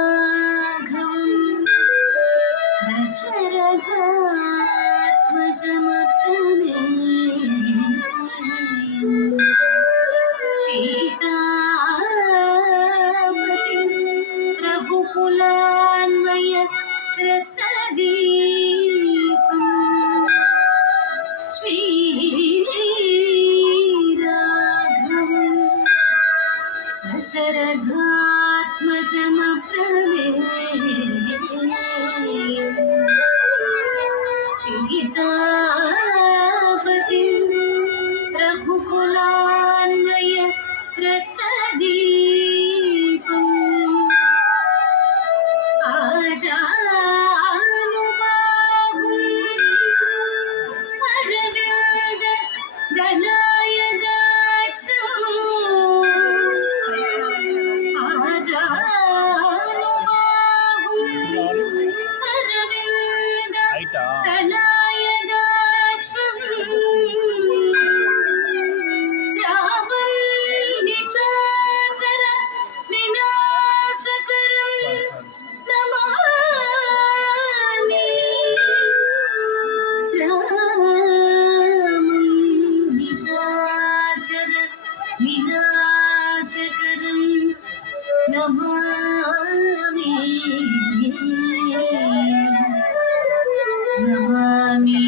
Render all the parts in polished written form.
श्रीराघवं दशरथात्मजमप्रमेयं सीतापतिं रघुकुलान्वय रत्नदीपं श्रीराघवं दशरथात्मजमप्रमेयं सीतापतिं रघुकुलान्वय रत्नदीपम् आजानुबाहुं अरविन्द दलायदाक्षम् आजानुबाहुं अरविन्द दलायदाक्षम् रावं निशाचर विनाशकरं नमामि रामं निशाचर विनाशकरं नमामि नमामि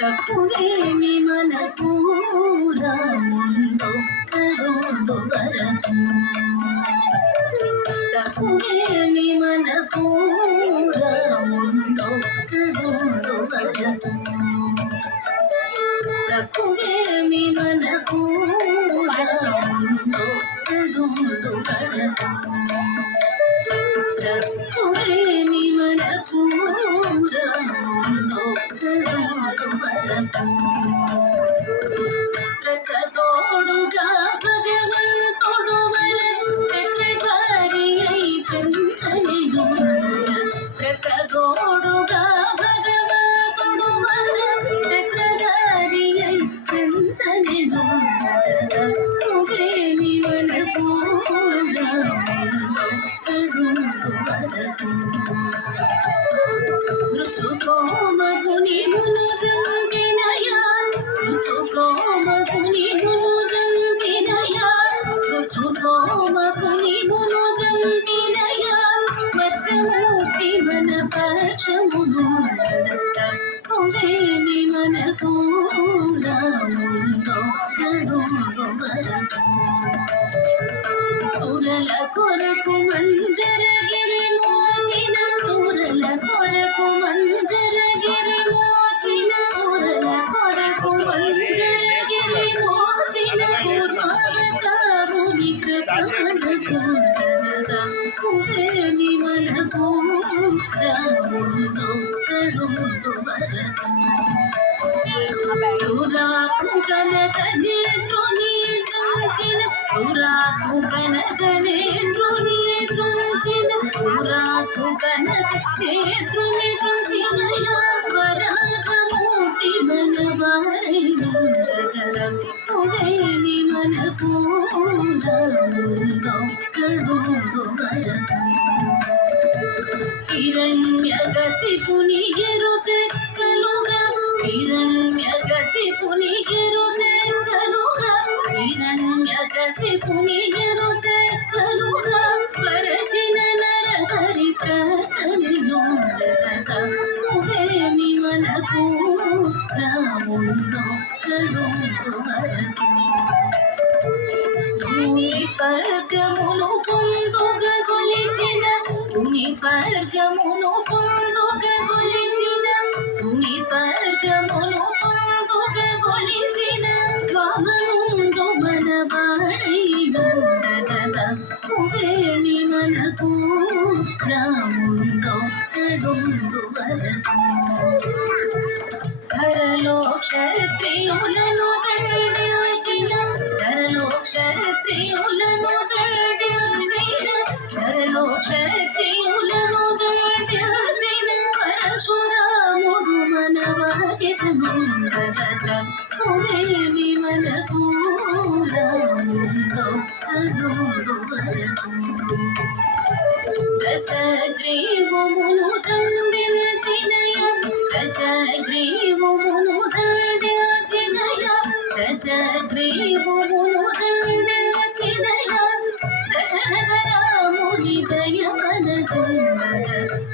తక్కువేమి మనకు రాముందో కరుడు వరకు తక్కువేమి మనకు రాముందో కరుడు వరకు తక్కువేమి మనకు రాముందో కరుడు వరకు తక్కువేమి మనకు రాముందో కరుడు వరకు ప్రకటోడుగా భగవంతుడు వరగారియై చింతనియుండ ప్రకటోడుగా భగవంతుడు వరగారియై చింతనియుండ తక్కువేమి మనకు రాముందో కరుడు వరకు రుచు సోమగుని మును జంపినయా రుచు సోమగుని మును జంపినయా రుచు సోమగుని మును జంపినయా వచ్చమూర్తి మన పక్షమును తక్కువేమి మనకు రాముందో కరుడు వరకు సురల కొరకు మందరగిరి మోచిన సురల కొరకు మందరగిరి మోచిన సురల కొరకు మందరగిరి మోచిన పూర్వావతారుని కృపానుకుందరకువేమి మనకు రాముందో కరుడు వరకు దురాకు కనకనేత్రుని దృంచిన దురాకు కనకనేత్రుని దృంచిన దురాకు కనకనేత్రుని దృంచిన వరాహమూర్తి మనవారివేమి మనకు రాముందో కరుడు వరకు హిరణ్యకశిపుని ఎరు చెక్కలుగా హిరణ్యకశిపుని ఎరు చెక్కలుగా హిరణ్యకశిపుని ఎరు చెక్కలుగా పరచిన నరహరి ప్రకటనయుండేమి మనకు రాముందో కరుడు వరకు స్వర్గమును పొంద స్వర్గమును పొందుగ గొలిచిన భూమి స్వర్గమును పొందుగ గొలిచిన వామనుండు మనవాడైనుండగద కువేని మనకు రాముండో కడుండు వరకు ధరలో క్షత్రియులను గడిచిన ధరలో క్షత్రియులను గడిచిన ధరలో క్షత్రియులను గడిచిన పరశురాముడు మనవాగితనుండగద కువేమి మనకు రాముండో కడుండు వరకు దశగ్రీవమును దండించినయ దశగ్రీవమును దండించినయ దశగ్రీవమును దండించినయ దశరథ రాముని దయమనకుండగ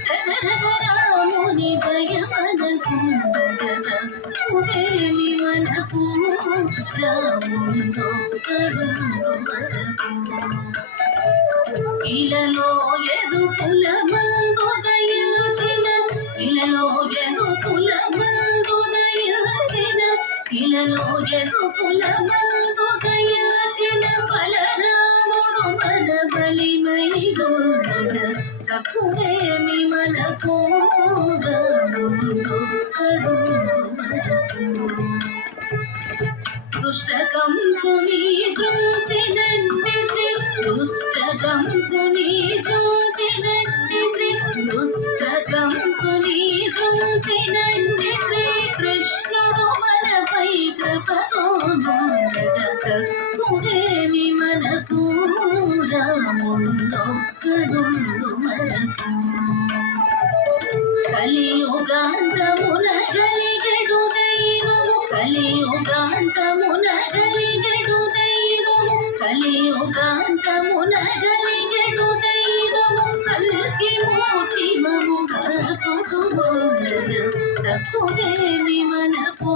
దశరథ రాముని దయమనకుండగ కువేమి మనకు రాముండో కడుండు వరకు ఇలలో ఎదుకుల మందుదయించిన ఇలలో ఎదుకుల మందుదయించిన ఇలలో ఎదుకుల మందుదయించిన బలరాముడు మన బలిమైరుండగ తక్కువేమి మనకు రాముండో కడుండు వరకు దుష్టకంసుని దృంచినంటి శ్రీ దుష్టకంసుని దృంచినంటి శ్రీ దుష్టకంసుని దృంచినంటి శ్రీ కృష్ణుడు మనపై కృపతో నుండగ కువేమి మనకు రాముండో కడుండు వరకు కలియుగాంతమున కలిగెడు దైవము కలియుగాంతమున కలిగెడు దైవము కలియుగాంతమున కలిగెడు దైవము కల్కి మోటిమముగా చూచుచుండగ తక్కువేమి మనకు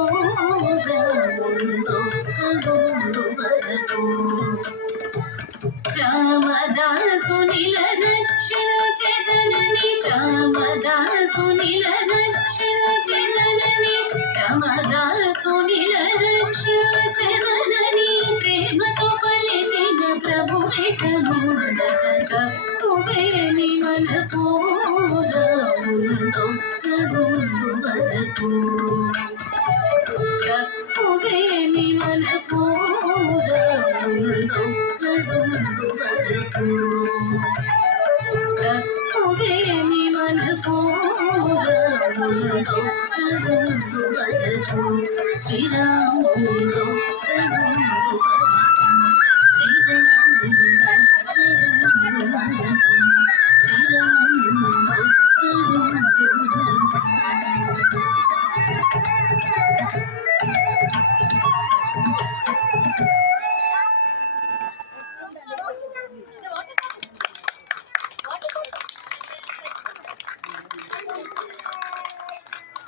రాముండో కడుండు వరకు రామదాసునిల రక్షణ చెదనని రామదాసునిల రక్షణ చెదనని రామదాసునిల రక్షణ చెదనని ప్రేమతో పలికిన ప్రభువిటనుండగ కువేమి మనకు రాముండో కడుండు వరకు కువేమి మనకు రాముండో కడుండు వరకు కువేమి మనకు రాముండో కడుండు వరకు శ్రీరాముండో